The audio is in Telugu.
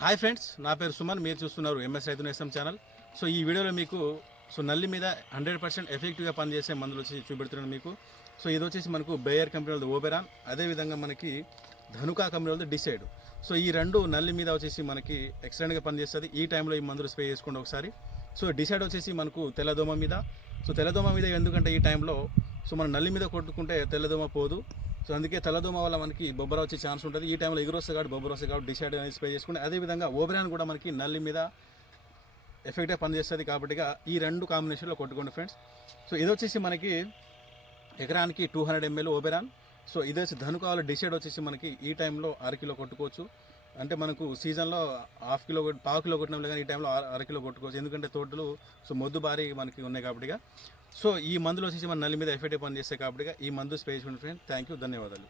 హాయ్ ఫ్రెండ్స్, నా పేరు సుమన్. మీరు చూస్తున్నారు ఎంఎస్ రైతు నేస్తం ఛానల్. సో ఈ వీడియోలో మీకు నల్లి మీద 100% ఎఫెక్టివ్గా పనిచేసే మందులు వచ్చి చూపెడుతున్నాను మీకు. సో ఇది వచ్చేసి మనకు బేయర్ కంపెనీ వాళ్ళది ఓబెరాన్, అదేవిధంగా మనకి ధనుకా కంపెనీ వాళ్ళది డిసైడ్. సో ఈ రెండు నల్లి మీద వచ్చేసి మనకి ఎక్సలెంట్గా పనిచేస్తుంది. ఈ టైంలో ఈ మందులు స్ప్రే చేసుకోండి ఒకసారి. సో డిసైడ్ వచ్చేసి మనకు తెల్లదోమ మీద. సో తెల్లదోమ మీద ఎందుకంటే ఈ టైంలో మనం నల్లి మీద కొట్టుకుంటే తెల్లదోమ పోదు. సో అందుకే తెల్లదోమ వల్ల మనకి బొబ్బర వచ్చే ఛాన్స్ ఉంటుంది. ఈ టైంలో ఎగురొస్తే కాబట్టి బొబ్బర వస్తే కాబట్టి డిసైడ్ అనేది స్ప్రే చేసుకుని, అదేవిధంగా ఓబెరాన్ కూడా మనకి నల్లి మీద ఎఫెక్ట్గా పనిచేస్తుంది కాబట్టి ఈ రెండు కాంబినేషన్లో కొట్టుకోండి ఫ్రెండ్స్. సో ఇది వచ్చేసి మనకి ఎకరానికి 200 ml ఓబెరాన్. సో ఇది వచ్చి ధనుకా వాళ్ళ డిసైడ్ వచ్చేసి మనకి ఈ టైంలో 1/2 కిలో కొట్టుకోవచ్చు. అంటే మనకు సీజన్లో 1/2 కిలో పావు కిలో కొట్టినప్పుడు కానీ ఈ టైంలో 1/2 కిలో కొట్టుకోవచ్చు. ఎందుకంటే తోటలు మొద్దు బారి మనకి ఉన్నాయి కాబట్టి. సో ఈ మందులు వచ్చేసి మన నల్లి మీద ఎఫెక్టివ్ పని చేస్తాయి కాబట్టి ఈ మందు స్ప్రే చేసుకోండి ఫ్రెండ్స్. థ్యాంక్ యూ, ధన్యవాదాలు.